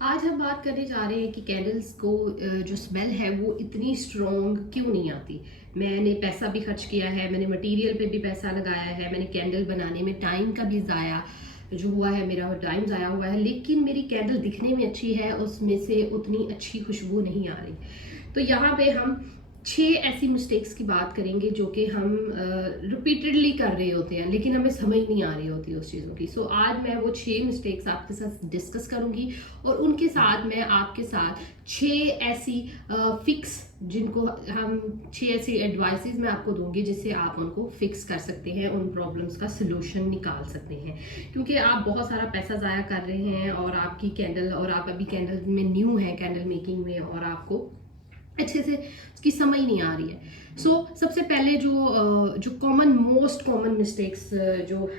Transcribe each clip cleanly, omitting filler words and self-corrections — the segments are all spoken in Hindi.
आज हम बात करने जा रहे हैं कि कैंडल्स को जो स्मेल है वो इतनी स्ट्रॉन्ग क्यों नहीं आती। मैंने पैसा भी खर्च किया है, मैंने मटेरियल पे भी पैसा लगाया है, मैंने कैंडल बनाने में टाइम का भी ज़ाया जो हुआ है, मेरा टाइम ज़ाया हुआ है, लेकिन मेरी कैंडल दिखने में अच्छी है, उसमें से उतनी अच्छी खुशबू नहीं आ रही। तो यहाँ पे हम 6 ऐसी मिस्टेक्स की बात करेंगे जो कि हम रिपीटेडली कर रहे होते हैं, लेकिन हमें समझ नहीं आ रही होती उस चीज़ों की। सो आज मैं वो 6 मिस्टेक्स आपके साथ डिस्कस करूंगी और उनके साथ मैं आपके साथ 6 ऐसी फिक्स जिनको हम 6 ऐसी एडवाइसेस मैं आपको दूंगी जिससे आप उनको फिक्स कर सकते हैं, उन प्रॉब्लम्स का सोल्यूशन निकाल सकते हैं। क्योंकि आप बहुत सारा पैसा ज़ाया कर रहे हैं और आपकी कैंडल और आप अभी कैंडल में न्यू हैं कैंडल मेकिंग में और आपको अच्छे से उसकी समझ नहीं आ रही है। सबसे पहले जो मोस्ट कॉमन मिस्टेक्स जो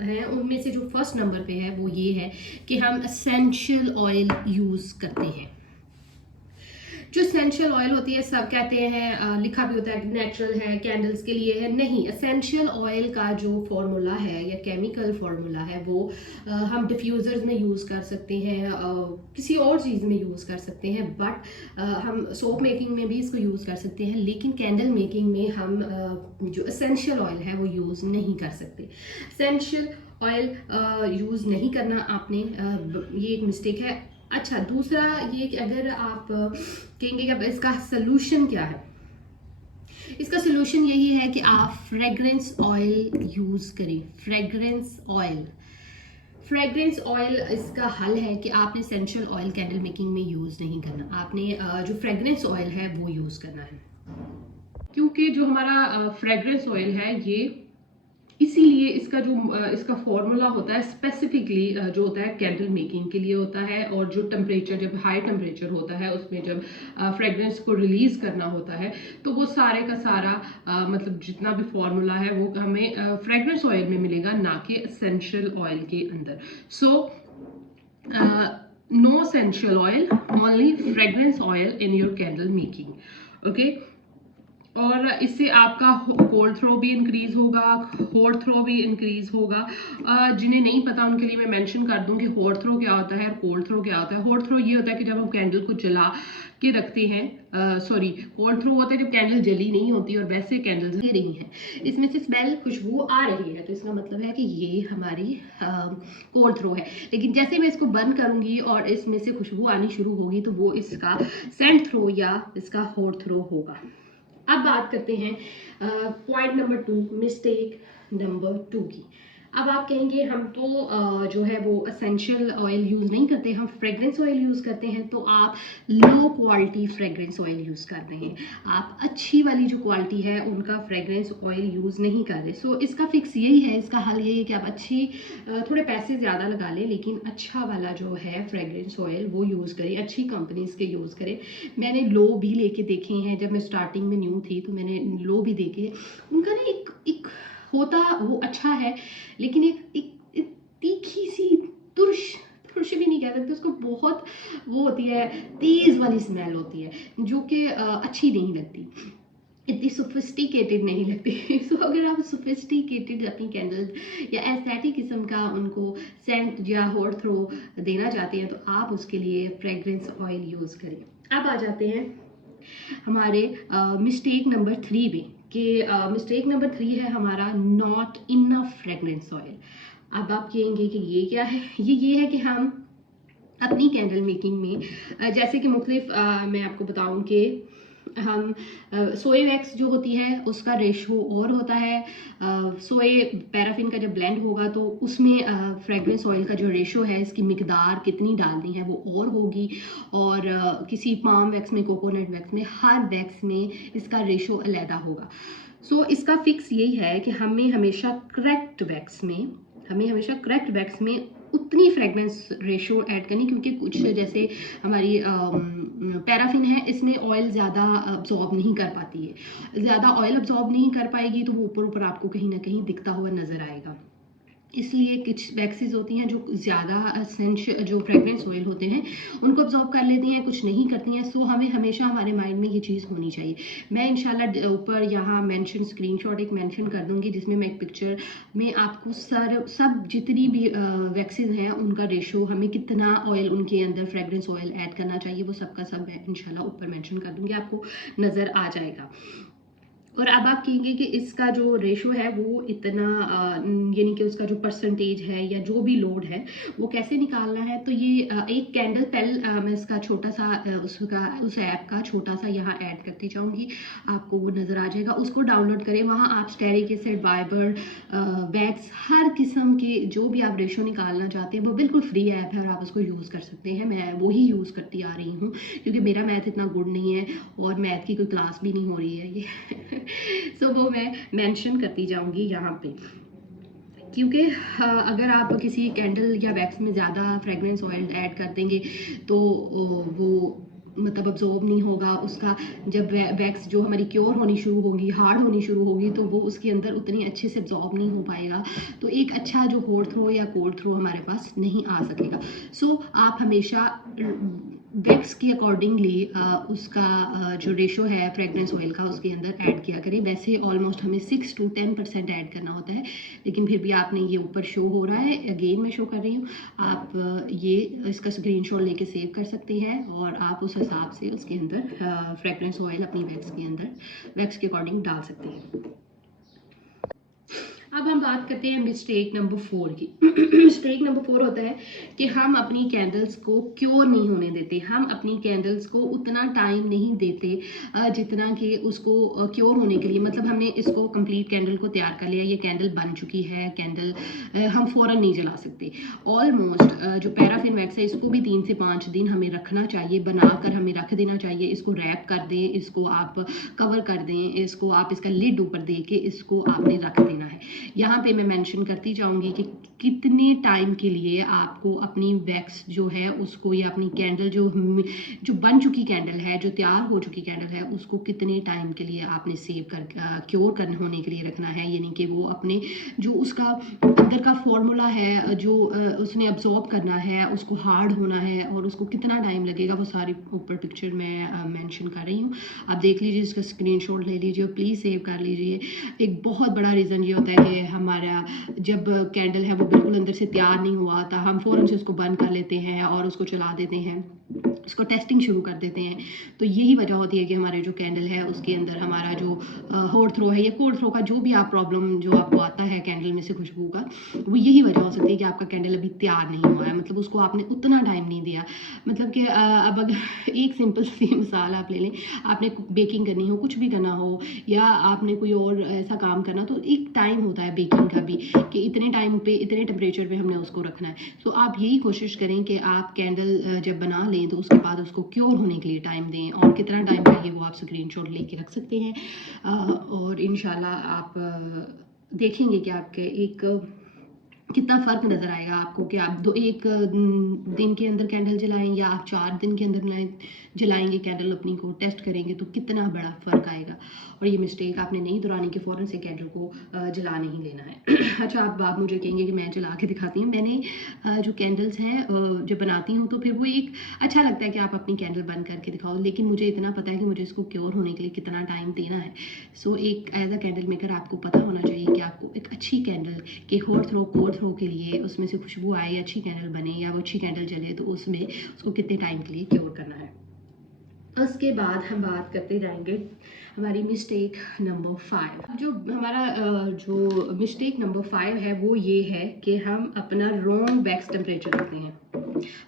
हैं उनमें से जो फर्स्ट नंबर पे है वो ये है कि हम एसेंशियल ऑयल यूज़ करते हैं। जो एसेंशियल ऑयल होती है, सब कहते हैं लिखा भी होता है नेचुरल है, कैंडल्स के लिए है। नहीं, एसेंशियल ऑयल का जो फॉर्मूला है या केमिकल फॉर्मूला है वो हम डिफ्यूज़र्स में यूज़ कर सकते हैं, किसी और चीज़ में यूज़ कर सकते हैं, बट हम सोप मेकिंग में भी इसको यूज़ कर सकते हैं, लेकिन कैंडल मेकिंग में हम जो एसेंशियल ऑयल है वो यूज़ नहीं कर सकते। एसेंशियल ऑयल यूज़ नहीं करना आपने, ये एक मिस्टेक है। अच्छा, दूसरा ये कि अगर आप कहेंगे कि अब इसका सोल्यूशन क्या है, इसका सोल्यूशन यही है कि आप फ्रेग्रेंस ऑयल यूज़ करें। फ्रेग्रेंस ऑयल इसका हल है कि आपने एसेंशियल ऑयल कैंडल मेकिंग में यूज़ नहीं करना, आपने जो फ्रेग्रेंस ऑयल है वो यूज़ करना है। क्योंकि जो हमारा फ्रेग्रेंस ऑयल है ये इसीलिए इसका फॉर्मूला होता है स्पेसिफिकली जो होता है कैंडल मेकिंग के लिए होता है, और जो टेम्परेचर जब हाई टेम्परेचर होता है उसमें जब फ्रेग्रेंस को रिलीज करना होता है तो वो सारे का सारा मतलब जितना भी फॉर्मूला है वो हमें फ्रेग्रेंस ऑयल में मिलेगा, ना कि एसेंशियल ऑयल के अंदर। So no essential oil, only fragrance oil in your candle making. Okay, और इससे आपका कोल्ड थ्रो भी इंक्रीज होगा, हॉट थ्रो भी इंक्रीज होगा। जिन्हें नहीं पता उनके लिए मैं मेंशन कर दूं कि हॉट थ्रो क्या होता है और कोल्ड थ्रो क्या होता है। हॉट थ्रो ये होता है कि जब हम कैंडल को जला के रखते हैं, सॉरी, कोल्ड थ्रो होता है जब कैंडल जली नहीं होती और वैसे कैंडल्स ले रही हैं, इसमें से स्मेल खुशबू आ रही है, तो इसका मतलब है कि ये हमारी कोल्ड थ्रो है। लेकिन जैसे मैं इसको बंद करूंगी और इसमें से खुशबू आनी शुरू होगी तो वो इसका सेंट थ्रो या इसका हॉट थ्रो होगा। अब बात करते हैं पॉइंट नंबर 2, मिस्टेक नंबर 2 की। अब आप कहेंगे हम तो जो है वो एसेंशियल ऑयल यूज़ नहीं करते, हम फ्रेग्रेंस ऑयल यूज़ करते हैं। तो आप low quality fragrance oil use कर रहे हैं, आप अच्छी वाली जो क्वालिटी है उनका फ्रेग्रेंस ऑयल यूज़ नहीं कर रहे। सो इसका फिक्स यही है, इसका हल यही है कि आप अच्छी थोड़े पैसे ज़्यादा लगा लें लेकिन अच्छा वाला जो है फ्रेग्रेंस ऑयल वो यूज़ करें, अच्छी कंपनीज़ के यूज़ करें। मैंने लो भी लेके देखे हैं, जब मैं स्टार्टिंग में न्यू थी तो मैंने लो भी देखे। उनका ना एक एक होता वो अच्छा है, लेकिन एक तीखी सी तुर्श तुर्श भी नहीं कह सकते उसको, बहुत वो होती है, तेज वाली स्मेल होती है जो कि अच्छी नहीं लगती, इतनी सोफिस्टिकेटेड नहीं लगती। सो अगर आप सोफिस्टिकेटेड अपनी कैंडल्स या एस्थेटिक किस्म का उनको सेंट या हॉट थ्रो देना चाहते हैं तो आप उसके लिए फ्रेग्रेंस ऑयल यूज़ करें। अब आ जाते हैं हमारे मिस्टेक नंबर 3 में, कि मिस्टेक नंबर 3 है हमारा नॉट इनफ फ्रेग्रेंस ऑयल। अब आप कहेंगे कि ये क्या है, ये है कि हम अपनी कैंडल मेकिंग में जैसे कि मुख्तलिफ मैं आपको बताऊं कि हम सोए वैक्स जो होती है उसका रेशो और होता है, सोए पैराफिन का जब ब्लेंड होगा तो उसमें फ्रेग्रेंस ऑयल का जो रेशो है, इसकी मिकदार कितनी डालनी है वो और होगी, और किसी पाम वैक्स में, कोकोनट वैक्स में, हर वैक्स में इसका रेशो अलहदा होगा। इसका फिक्स यही है कि हमें हमेशा करेक्ट वैक्स में उतनी फ्रेग्रेंस रेशो ऐड करनी, क्योंकि कुछ जैसे हमारी पैराफिन है इसमें ऑयल ज़्यादा अब्जॉर्ब नहीं कर पाती है, ज़्यादा ऑयल अब्जॉर्ब नहीं कर पाएगी तो वो ऊपर ऊपर आपको कहीं ना कहीं दिखता हुआ नज़र आएगा। इसलिए कुछ वैक्सीज होती हैं जो ज़्यादा जो फ्रेगरेंस ऑयल होते हैं उनको अब्जॉर्ब कर लेती हैं, कुछ नहीं करती हैं। सो हमें हमेशा हमारे माइंड में ये चीज़ होनी चाहिए। मैं इंशाल्लाह ऊपर यहाँ मेंशन स्क्रीनशॉट एक मेंशन कर दूँगी, जिसमें मैं एक पिक्चर में आपको सब जितनी भी वैक्सीज हैं उनका रेशो, हमें कितना ऑयल उनके अंदर फ्रेगरेंस ऑयल ऐड करना चाहिए, वो सबका सब मैं इंशाल्लाह ऊपर मेंशन कर दूँगी, आपको नज़र आ जाएगा। और अब आप कहेंगे कि इसका जो रेशो है वो इतना यानी कि उसका जो परसेंटेज है या जो भी लोड है वो कैसे निकालना है। तो ये एक कैंडल पेल मैं इसका छोटा सा उस ऐप का छोटा सा यहाँ ऐड करती जाऊँगी, आपको वो नज़र आ जाएगा। उसको डाउनलोड करें, वहाँ आप स्टेरिक एसिड, वाइबर, वैक्स, हर किस्म के जो भी आप रेशो निकालना चाहते हैं वो बिल्कुल फ्री ऐप है और आप उसको यूज़ कर सकते हैं। मैं वही यूज़ करती आ रही हूँ क्योंकि मेरा मैथ इतना गुड नहीं है और मैथ की कोई क्लास भी नहीं हो रही है ये सो वो मैं मेंशन करती जाऊंगी यहाँ पे, क्योंकि अगर आप किसी कैंडल या वैक्स में ज़्यादा फ्रेगरेंस ऑयल ऐड कर देंगे तो वो मतलब अब्जॉर्ब नहीं होगा उसका। जब वैक्स जो हमारी क्योर होनी शुरू होगी, हार्ड होनी शुरू होगी, तो वो उसके अंदर उतनी अच्छे से अब्जॉर्ब नहीं हो पाएगा, तो एक अच्छा जो हॉट थ्रो या कोल्ड थ्रो हमारे पास नहीं आ सकेगा। सो आप हमेशा वैक्स के अकॉर्डिंगली उसका जो रेशो है फ्रेगरेंस ऑयल का उसके अंदर ऐड किया करें। वैसे ऑलमोस्ट हमें 6 to 10% ऐड करना होता है, लेकिन फिर भी आपने ये ऊपर शो हो रहा है, अगेन मैं शो कर रही हूँ, आप ये इसका स्क्रीनशॉट लेके सेव कर सकते हैं और आप उस हिसाब से उसके अंदर फ्रेगरेंस ऑयल अपनी वैक्स के अंदर वैक्स के अकॉर्डिंग डाल सकते हैं। अब हम बात करते हैं मिस्टेक नंबर 4 की। मिस्टेक नंबर 4 होता है कि हम अपनी कैंडल्स को क्योर नहीं होने देते, हम अपनी कैंडल्स को उतना टाइम नहीं देते जितना कि उसको क्योर होने के लिए। मतलब हमने इसको कंप्लीट कैंडल को तैयार कर लिया, ये कैंडल बन चुकी है, कैंडल हम फ़ौरन नहीं जला सकते। ऑलमोस्ट जो पैराफिन वैक्स है इसको भी 3 से 5 दिन हमें रखना चाहिए, बनाकर हमें रख देना चाहिए। इसको रैप कर दें, इसको आप कवर कर दें, इसको आप इसका लिड ऊपर दे के इसको आपने रख देना है। यहाँ पे मैं मेंशन करती जाऊंगी कि कितने टाइम के लिए आपको अपनी वैक्स जो है उसको या अपनी कैंडल जो बन चुकी कैंडल है, जो तैयार हो चुकी कैंडल है, उसको कितने टाइम के लिए आपने सेव कर क्योर करने होने के लिए रखना है। यानी कि वो अपने जो उसका अंदर का फॉर्मूला है जो उसने अब्जॉर्ब करना है, उसको हार्ड होना है और उसको कितना टाइम लगेगा, वो सारी ऊपर पिक्चर में मेंशन कर रही हूँ। आप देख लीजिए, इसका स्क्रीनशॉट ले लीजिए और प्लीज़ सेव कर लीजिए। एक बहुत बड़ा रीज़न ये होता है कि हमारा जब कैंडल है वो बिल्कुल अंदर से तैयार नहीं हुआ था, हम फ़ौरन से उसको बंद कर लेते हैं और उसको चला देते हैं, उसको टेस्टिंग शुरू कर देते हैं। तो यही वजह होती है कि हमारे जो कैंडल है उसके अंदर हमारा जो हॉट थ्रो है या कोल्ड थ्रो का जो भी आप प्रॉब्लम जो आपको आता है कैंडल में से खुशबू का, वो यही वजह हो सकती है कि आपका कैंडल अभी तैयार नहीं हुआ है, मतलब उसको आपने उतना टाइम नहीं दिया। मतलब कि अब अगर एक सिंपल सी मिसाल आप ले लें, आपने बेकिंग करनी हो, कुछ भी करना हो या आपने कोई और ऐसा काम करना, तो एक टाइम होता है बेकिंग का भी कि इतने टाइम पे इतने टेम्परेचर पे हमने उसको रखना है। सो आप यही कोशिश करें कि आप कैंडल जब बना लें तो उसके बाद उसको क्योर होने के लिए टाइम दें, और कितना टाइम चाहिए वो आप स्क्रीनशॉट लेके रख सकते हैं। और इंशाल्लाह आप देखेंगे कि आपके एक कितना फ़र्क नज़र आएगा आपको कि आप एक दिन के अंदर कैंडल जलाएं या आप 4 दिन के अंदर जलाएंगे कैंडल, अपनी को टेस्ट करेंगे तो कितना बड़ा फ़र्क आएगा। और ये मिस्टेक आपने नहीं दोहरानी कि फ़ौरन से कैंडल को जला नहीं लेना है। अच्छा, आप मुझे कहेंगे कि मैं जला के दिखाती हूँ। मैंने जो कैंडल्स हैं जब बनाती हूँ तो फिर वो एक अच्छा लगता है कि आप अपनी कैंडल बंद करके दिखाओ, लेकिन मुझे इतना पता है कि मुझे इसको क्योर होने के लिए कितना टाइम देना है। सो एक एज अ कैंडल मेकर आपको पता होना चाहिए कि आपको एक अच्छी कैंडल के हॉट थ्रो कोल्ड थ्रो के लिए उसमें से खुशबू आए, अच्छी कैंडल बने या वो अच्छी कैंडल जले, तो उसमें उसको कितने टाइम के लिए क्योर करना है। उसके बाद हम बात करते जाएंगे हमारी मिस्टेक नंबर 5। जो हमारा जो मिस्टेक नंबर 5 है वो ये है कि हम अपना रॉन्ग वैक्स टेम्परेचर रखते हैं।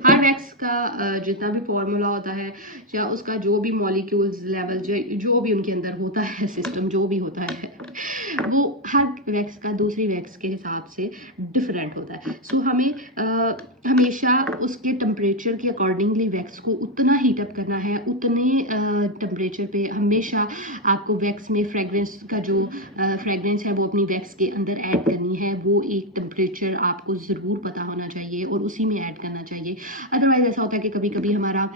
हर वैक्स का जितना भी फॉर्मूला होता है या उसका जो भी मॉलिक्यूल्स लेवल जो भी उनके अंदर होता है, सिस्टम जो भी होता है, वो हर वैक्स का दूसरी वैक्स के हिसाब से डिफरेंट होता है। सो हमें हमेशा उसके टेम्परेचर के अकॉर्डिंगली वैक्स को उतना हीट अप करना है, उतने टेम्परेचर पे हमेशा आपको वैक्स में फ्रेगरेंस का जो फ्रेगरेंस है वो अपनी वैक्स के अंदर ऐड करनी है। वो एक टेम्परेचर आपको ज़रूर पता होना चाहिए और उसी में ऐड करना चाहिए। अदरवाइज ऐसा होता है कि कभी कभी हमारा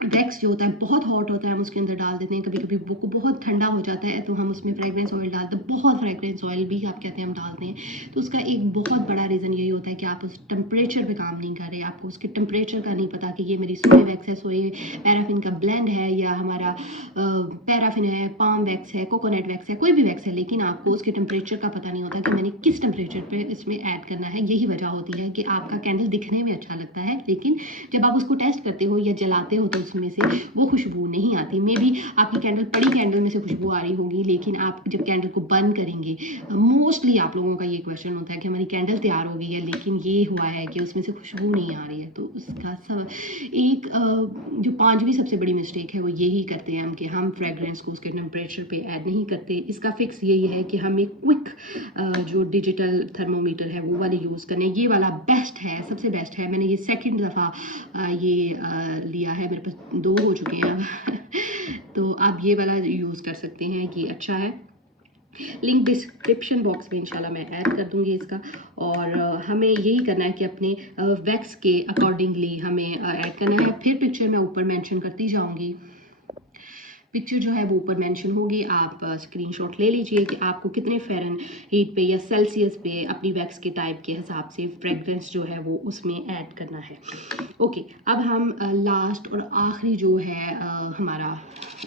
वैक्स जो होता है बहुत हॉट होता है, हम उसके अंदर डाल देते हैं। कभी कभी वो बहुत ठंडा हो जाता है तो हम उसमें फ्रेगरेंस ऑयल डालते हैं, बहुत फ्रेगरेंस ऑयल भी आप कहते हैं हम डालते हैं। तो उसका एक बहुत बड़ा रीज़न यही होता है कि आप उस टेम्परेचर पे काम नहीं कर रहे, आपको उसके टेम्परेचर का नहीं पता कि ये मेरी सोए वैक्स है, सोए पैराफिन का ब्लेंड है, या हमारा पैराफिन है, पाम वैक्स है, कोकोनट वैक्स है, कोई भी वैक्स है, लेकिन आपको उसके टेम्परेचर का पता नहीं होता कि मैंने किस टेम्परेचर पे इसमें ऐड करना है। यही वजह होती है कि आपका कैंडल दिखने में अच्छा लगता है, लेकिन जब आप उसको टेस्ट करते हो या जलाते हो तो उसमें से वो खुशबू नहीं आती। मे बी आपकी कैंडल पड़ी कैंडल में से खुशबू आ रही होगी, लेकिन आप जब कैंडल को बर्न करेंगे, मोस्टली आप लोगों का ये क्वेश्चन होता है कि हमारी कैंडल तैयार हो गई है लेकिन ये हुआ है कि उसमें से खुशबू नहीं आ रही है। तो उसका सब एक जो पांचवी सबसे बड़ी मिस्टेक है वो यही करते हैं हम कि हम फ्रेगरेंस को उसके टेम्परेचर पे ऐड नहीं करते। इसका फिक्स यही है कि हमें क्विक जो डिजिटल थर्मोमीटर है वो वाले यूज़ करने। ये वाला बेस्ट है, सबसे बेस्ट है। मैंने ये सेकंड दफ़ा ये लिया है, मेरे पास 2 हो चुके हैं तो आप ये वाला यूज़ कर सकते हैं, कि अच्छा है। लिंक डिस्क्रिप्शन बॉक्स में इंशाल्लाह मैं ऐड कर दूंगी इसका। और हमें यही करना है कि अपने वैक्स के अकॉर्डिंगली हमें ऐड करना है। फिर पिक्चर मैं ऊपर मेंशन करती जाऊंगी, पिक्चर जो है वो ऊपर मेंशन होगी, आप स्क्रीनशॉट ले लीजिए कि आपको कितने फ़ारेनहीट पे या सेल्सियस पे अपनी वैक्स के टाइप के हिसाब से फ्रेगरेंस जो है वो उसमें ऐड करना है। ओके, अब हम लास्ट और आखिरी जो है हमारा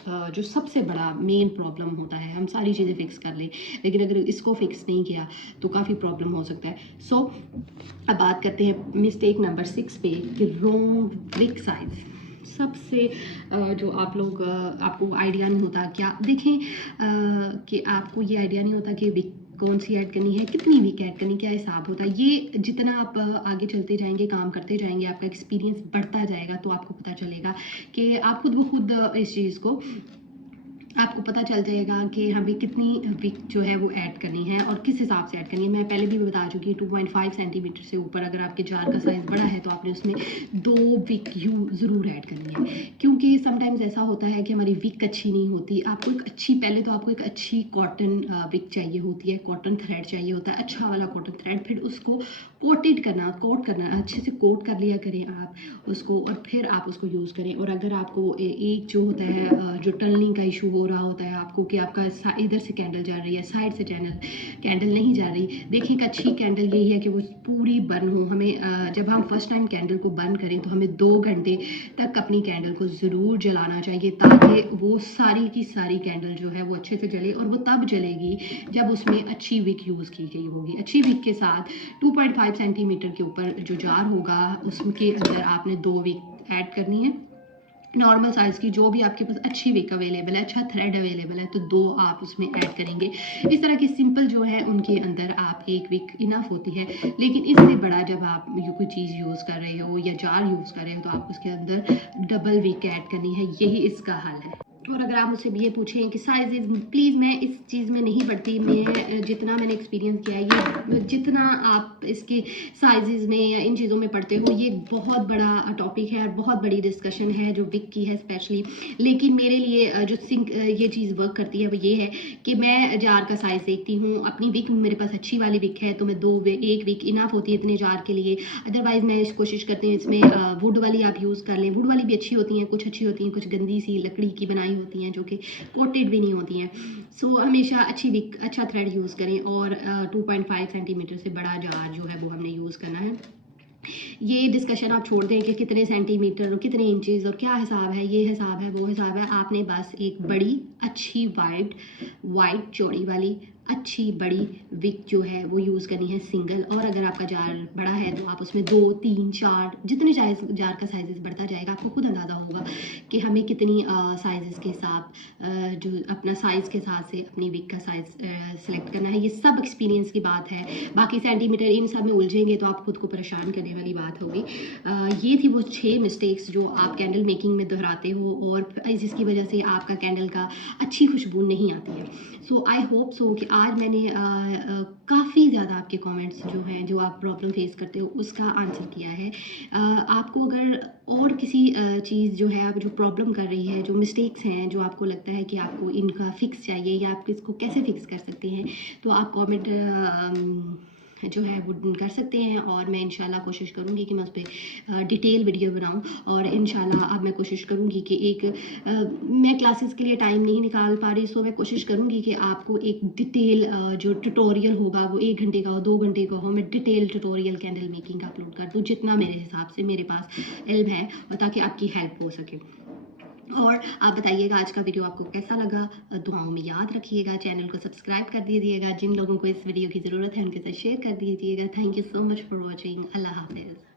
जो सबसे बड़ा मेन प्रॉब्लम होता है, हम सारी चीज़ें फिक्स कर लें लेकिन अगर इसको फिक्स नहीं किया तो काफ़ी प्रॉब्लम हो सकता है। सो अब बात करते हैं मिस्टेक नंबर 6 पे, कि रॉन्ग विक साइज़। सबसे जो आप लोग आपको आइडिया नहीं होता, क्या देखें कि आपको ये आइडिया नहीं होता कि विक कौन सी ऐड करनी है, कितनी वीक ऐड करनी, क्या हिसाब होता है। ये जितना आप आगे चलते जाएंगे, काम करते जाएंगे, आपका एक्सपीरियंस बढ़ता जाएगा तो आपको पता चलेगा कि आप खुद ब खुद इस चीज़ को आपको पता चल जाएगा कि हमें कितनी विक जो है वो ऐड करनी है और किस हिसाब से ऐड करनी है। मैं पहले भी बता चुकी हूँ 2.5 सेंटीमीटर से ऊपर अगर आपके जार का साइज़ बड़ा है तो आपने उसमें 2 विक यू ज़रूर ऐड करनी है, क्योंकि समटाइम्स ऐसा होता है कि हमारी विक अच्छी नहीं होती। आपको एक अच्छी, पहले तो आपको एक अच्छी कॉटन विक चाहिए होती है, कॉटन थ्रेड चाहिए होता है, अच्छा वाला कॉटन थ्रेड। फिर उसको कोटेड करना, कोट करना, अच्छे से कोट कर लिया करें आप उसको, और फिर आप उसको यूज़ करें। और अगर आपको एक जो होता है जो टनलिंग का इशू हो रहा होता है आपको, कि आपका इधर से कैंडल जा रही है, साइड से कैंडल नहीं जा रही, देखिए एक अच्छी कैंडल यही है कि वो पूरी बर्न हो। हमें जब हम फर्स्ट टाइम कैंडल को बर्न करें तो हमें 2 घंटे तक अपनी कैंडल को ज़रूर जलाना चाहिए, ताकि वो सारी की सारी कैंडल जो है वो अच्छे से जले। और वो तब जलेगी जब उसमें अच्छी विक यूज़ की गई होगी। अच्छी विक के साथ 2.5 सेंटीमीटर के ऊपर जो जार होगा उसके अंदर आपने 2 विक ऐड करनी है। नॉर्मल साइज़ की जो भी आपके पास अच्छी विक अवेलेबल है, अच्छा थ्रेड अवेलेबल है, तो 2 आप उसमें ऐड करेंगे। इस तरह की सिंपल जो है उनके अंदर आप 1 विक इनफ होती है। लेकिन इससे बड़ा जब आप कोई चीज़ यूज़ कर रहे हो या जार यूज़ कर रहे हो तो आप उसके अंदर डबल विक ऐड करनी है, यही इसका हल है। और अगर आप मुझसे ये पूछें कि साइजेस, प्लीज़ मैं इस चीज़ में नहीं पढ़ती, मैं जितना मैंने एक्सपीरियंस किया है, ये जितना आप इसके साइजेस में या इन चीज़ों में पढ़ते हो, ये बहुत बड़ा टॉपिक है और बहुत बड़ी डिस्कशन है जो विक की है स्पेशली। लेकिन मेरे लिए जो ये चीज़ वर्क करती है वो ये है कि मैं जार का साइज़ देखती हूँ, अपनी विक मेरे पास अच्छी वाली विक है तो मैं 1 विक इनफ होती है इतने जार के लिए। अदरवाइज़ मैं कोशिश करती हूँ इसमें वुड वाली आप यूज़ कर लें। वुड वाली भी अच्छी होती हैं, कुछ अच्छी होती हैं, कुछ गंदी सी लकड़ी की बनाई होती हैं जो कि कोटेड भी नहीं होती हैं। सो हमेशा अच्छी विक, अच्छा थ्रेड यूज़ करें। और 2.5 सेंटीमीटर से बड़ा जार जो है वो हमने यूज़ करना है। ये डिस्कशन आप छोड़ दें कि कितने सेंटीमीटर और कितने इंचेस और क्या हिसाब है, ये हिसाब है, वो हिसाब है। आपने बस एक बड़ी अच्छी वाइट चौड़ी वाली अच्छी बड़ी विक जो है वो यूज़ करनी है सिंगल। और अगर आपका जार बड़ा है तो आप उसमें 2, 3, 4 जितने जार का साइजेस बढ़ता जाएगा आपको खुद अंदाज़ा होगा कि हमें कितनी साइजेस के साथ जो अपना साइज़ के साथ से अपनी विक का साइज़ सेलेक्ट करना है। ये सब एक्सपीरियंस की बात है, बाकी सेंटीमीटर इन सब में उलझेंगे तो आप खुद को परेशान करने वाली बात होगी। ये थी वो 6 मिस्टेक्स जो आप कैंडल मेकिंग में दोहराते हो और जिसकी वजह से आपका कैंडल का अच्छी खुशबू नहीं आती है। सो आई होप सो कि आज मैंने काफ़ी ज़्यादा आपके कमेंट्स जो हैं, जो आप प्रॉब्लम फेस करते हो उसका आंसर किया है। आपको अगर और किसी चीज़ जो है, आप जो प्रॉब्लम कर रही है, जो मिस्टेक्स हैं, जो आपको लगता है कि आपको इनका फ़िक्स चाहिए या आप इसको कैसे फ़िक्स कर सकते हैं, तो आप कमेंट जो है वो कर सकते हैं, और मैं इंशाल्लाह कोशिश करूँगी कि मैं उस पर डिटेल वीडियो बनाऊँ। और इंशाल्लाह अब मैं कोशिश करूँगी कि मैं क्लासेस के लिए टाइम नहीं निकाल पा रही, सो मैं कोशिश करूँगी कि आपको एक डिटेल जो ट्यूटोरियल होगा वो 1 घंटे का हो, 2 घंटे का हो, मैं डिटेल ट्यूटोरियल कैंडल मेकिंग का अपलोड कर दूँ, जितना मेरे हिसाब से मेरे पास इल्म है, और ताकि आपकी हेल्प हो सके। और आप बताइएगा आज का वीडियो आपको कैसा लगा, दुआओं में याद रखिएगा, चैनल को सब्सक्राइब कर दीजिएगा, जिन लोगों को इस वीडियो की ज़रूरत है उनके साथ शेयर कर दीजिएगा। Thank you so much for watching. अल्लाह हाफिज़।